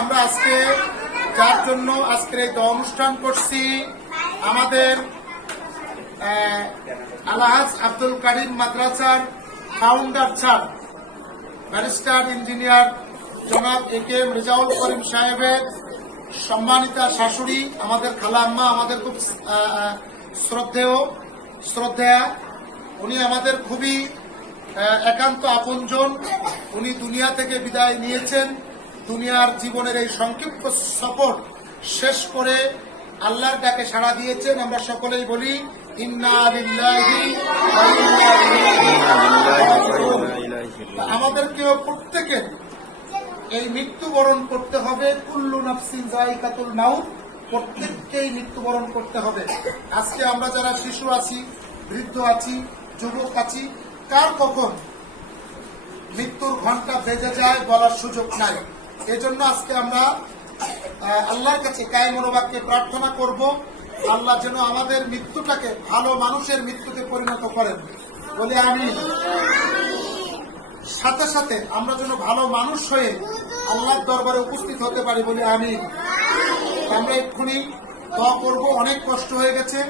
আমরা আজকে যার জন্য আজকের এই অনুষ্ঠান করছি, আমাদের আলহাজ আব্দুল কারিম মাদ্রাসার ফাউন্ডার স্যার ব্যারিস্টার ইঞ্জিনিয়ার জনাব এ কে এম রেজাউল করিম সাহেবের সম্মানিতা শাশুড়ি, আমাদের খালা আম্মা, আমাদের খুব শ্রদ্ধেয়, শ্রদ্ধেয়া। উনি আমাদের খুবই একান্ত আপনজন। উনি দুনিয়া থেকে বিদায় নিয়েছেন। দুনিয়ার জীবনের এই সংক্ষিপ্ত সফর শেষ করে আল্লাহর ডাকে সাড়া দিয়েছেন। আমরা সকলেই বলি। আমাদেরকেও প্রত্যেকের এই মৃত্যুবরণ করতে হবে। কুল্লু নাফসিন জায়কাতুল মাউত, প্রত্যেককেই মৃত্যুবরণ করতে হবে। আজকে আমরা যারা শিশু আছি, বৃদ্ধ আছি, যুবক আছি, কার কখন মৃত্যুর ঘণ্টা বেজে যায় বলার সুযোগ নাই। এজন্য আজকে আমরা আল্লাহর কাছে কায় মনোবাক্যে প্রার্থনা করব। আল্লাহ যেন আমাদের মৃত্যুটাকে ভালো মানুষের মৃত্যুতে পরিণত করেন। বলে আমি সাথে সাথে আমরা যেন ভালো মানুষ হয়ে আল্লাহর দরবারে উপস্থিত হতে পারি, বলে আমি আমরা এক্ষুনি দোয়া করব, অনেক কষ্ট হয়ে গেছে।